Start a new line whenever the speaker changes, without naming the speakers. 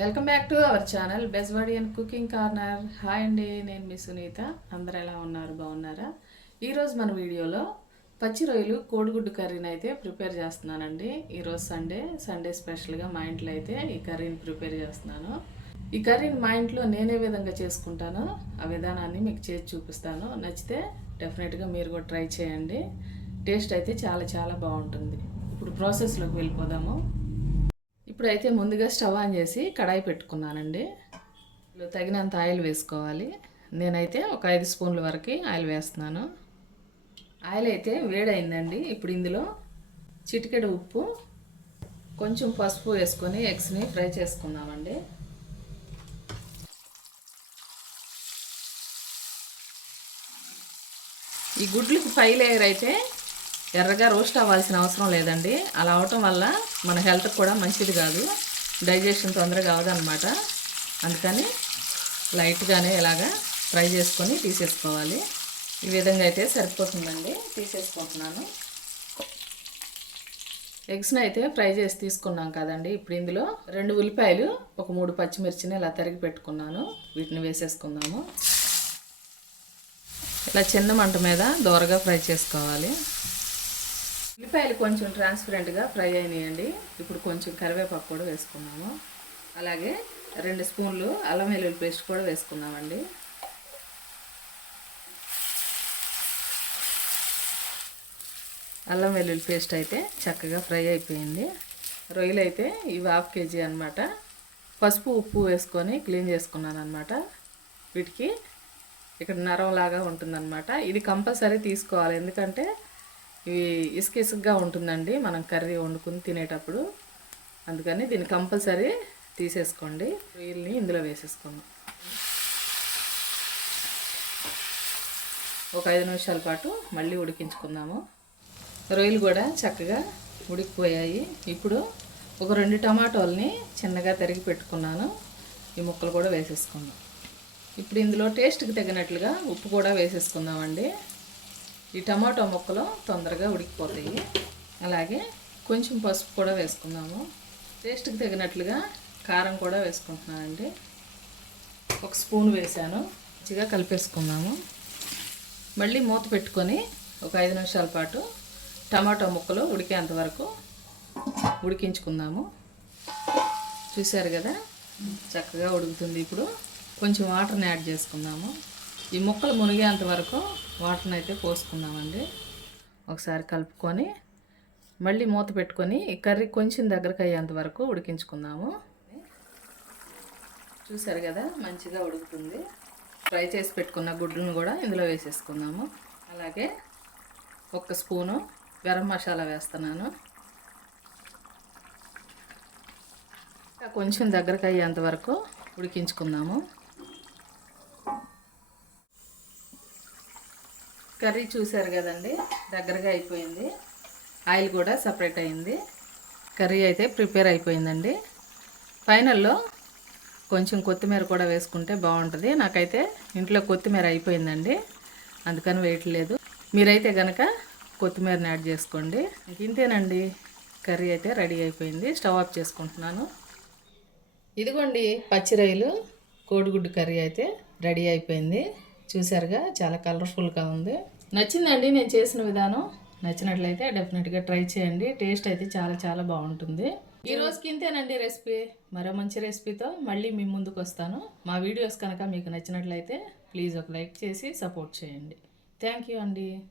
Welcome back to our channel బెస్వాడి and cooking corner hi అండి నేను మీ సునీత. అందరు ఎలా ఉన్నారు? బాగున్నారా? ఈరోజు మన వీడియోలో పచ్చి రొయ్యలు కోడిగుడ్డు కర్రీని అయితే ప్రిపేర్ చేస్తున్నానండి. ఈరోజు సండే సండే స్పెషల్గా మా ఇంట్లో అయితే ఈ కర్రీని ప్రిపేర్ చేస్తున్నాను. ఈ కర్రీని మా ఇంట్లో నేనే విధంగా చేసుకుంటాను. ఆ విధానాన్ని మీకు చేసి చూపిస్తాను. నచ్చితే డెఫినెట్గా మీరు కూడా ట్రై చేయండి. టేస్ట్ అయితే చాలా చాలా బాగుంటుంది. ఇప్పుడు ప్రాసెస్లోకి వెళ్ళిపోదాము. ఇప్పుడైతే ముందుగా స్టవ్ ఆన్ చేసి కడాయి పెట్టుకున్నానండి. తగినంత ఆయిల్ వేసుకోవాలి. నేనైతే ఒక ఐదు స్పూన్ల వరకు ఆయిల్ వేస్తున్నాను. ఆయిల్ అయితే వేడైందండి. ఇప్పుడు ఇందులో చిటికెడు ఉప్పు కొంచెం పసుపు వేసుకొని ఎగ్స్ని ఫ్రై చేసుకుందామండి. ఈ గుడ్లకి పై లేయర్ అయితే ఎర్రగా రోస్ట్ అవ్వాల్సిన అవసరం లేదండి. అలా అవటం వల్ల మన హెల్త్కి కూడా మంచిది కాదు. డైజెషన్ తొందరగా అవదనమాట అందుకని లైట్గానే ఇలాగా ఫ్రై చేసుకొని తీసేసుకోవాలి. ఈ విధంగా అయితే సరిపోతుందండి. తీసేసుకుంటున్నాను. ఎగ్స్ని అయితే ఫ్రై చేసి తీసుకున్నాం కదండి. ఇప్పుడు ఇందులో రెండు ఉల్లిపాయలు ఒక మూడు పచ్చిమిర్చిని ఇలా తరిగి పెట్టుకున్నాను. వీటిని వేసేసుకుందాము. ఇలా చిన్న మంట మీద దోరగా ఫ్రై చేసుకోవాలి. ఉల్లిపాయలు కొంచెం ట్రాన్స్పరెంట్గా ఫ్రై అయినాయండి. ఇప్పుడు కొంచెం కరివేపాకు కూడా వేసుకున్నాము. అలాగే రెండు స్పూన్లు అల్లం వెల్లుల్లి పేస్ట్ కూడా వేసుకున్నామండి అల్లం వెల్లుల్లి పేస్ట్ అయితే చక్కగా ఫ్రై అయిపోయింది. రొయ్యలు అయితే ఇవి హాఫ్ కేజీ అనమాట పసుపు ఉప్పు వేసుకొని క్లీన్ చేసుకున్నాను అనమాట వీటికి ఇక్కడ నరంలాగా ఉంటుందన్నమాట. ఇది కంపల్సరీ తీసుకోవాలి. ఎందుకంటే ఇవి ఇసుక ఇసుకగా ఉంటుందండి. మనం కర్రీ వండుకుని తినేటప్పుడు. అందుకని దీన్ని కంపల్సరీ తీసేసుకోండి. రొయ్యల్ని ఇందులో వేసేసుకుందాం. ఒక ఐదు నిమిషాల పాటు మళ్ళీ ఉడికించుకుందాము. రొయ్యలు కూడా చక్కగా ఉడికిపోయాయి. ఇప్పుడు ఒక రెండు టమాటోల్ని చిన్నగా తరిగి పెట్టుకున్నాను. ఈ ముక్కలు కూడా వేసేసుకుందాం. ఇప్పుడు ఇందులో టేస్ట్కి తగినట్లుగా ఉప్పు కూడా వేసేసుకుందామండి. ఈ టమాటో ముక్కలు తొందరగా ఉడికిపోతాయి. అలాగే కొంచెం పసుపు కూడా వేసుకుందాము. టేస్ట్కి తగినట్లుగా కారం కూడా వేసుకుంటున్నానండి. ఒక స్పూన్ వేసాను. మంచిగా కలిపేసుకుందాము. మళ్ళీ మూత పెట్టుకొని ఒక ఐదు నిమిషాల పాటు టమాటో ముక్కలు ఉడికేంత వరకు ఉడికించుకుందాము. చూశారు కదా? చక్కగా ఉడుకుతుంది ఇప్పుడు. కొంచెం వాటర్ని యాడ్ చేసుకుందాము. ఈ ముక్కలు మునిగేంత వరకు వాటర్ని అయితే పోసుకుందామండి. ఒకసారి కలుపుకొని మళ్ళీ మూత పెట్టుకొని ఈ కర్రీ కొంచెం దగ్గరకు అయ్యేంత వరకు ఉడికించుకుందాము. చూసారు కదా మంచిగా ఉడుకుతుంది. ఫ్రై చేసి పెట్టుకున్న గుడ్లను కూడా ఇందులో వేసేసుకుందాము. అలాగే ఒక స్పూను గరం మసాలా వేస్తున్నాను. కొంచెం దగ్గరకు అయ్యేంత వరకు ఉడికించుకుందాము. కర్రీ చూశారు కదండి? దగ్గరగా అయిపోయింది. ఆయిల్ కూడా సపరేట్ అయింది. కర్రీ అయితే ప్రిపేర్ అయిపోయిందండి. ఫైనల్లో కొంచెం కొత్తిమీర కూడా వేసుకుంటే బాగుంటుంది. నాకైతే ఇంట్లో కొత్తిమీర అయిపోయిందండి. అందుకని వేయట్లేదు మీరైతే కనుక కొత్తిమీరని యాడ్ చేసుకోండి. ఇంతేనండి. కర్రీ అయితే రెడీ అయిపోయింది. స్టవ్ ఆఫ్ చేసుకుంటున్నాను. ఇదిగోండి పచ్చిరొయ్యలు కోడిగుడ్డు కర్రీ అయితే రెడీ అయిపోయింది. చూసారుగా చాలా కలర్ఫుల్గా ఉంది. నచ్చిందండి నేను చేసిన విధానం. నచ్చినట్లయితే డెఫినెట్గా ట్రై చేయండి. టేస్ట్ అయితే చాలా చాలా బాగుంటుంది. ఈ రోజుకి ఇంతేనండి రెసిపీ మరో మంచి రెసిపీతో మళ్ళీ మీ ముందుకు వస్తాను. మా వీడియోస్ కనుక మీకు నచ్చినట్లయితే ప్లీజ్ ఒక లైక్ చేసి సపోర్ట్ చేయండి. థ్యాంక్ యూ అండి.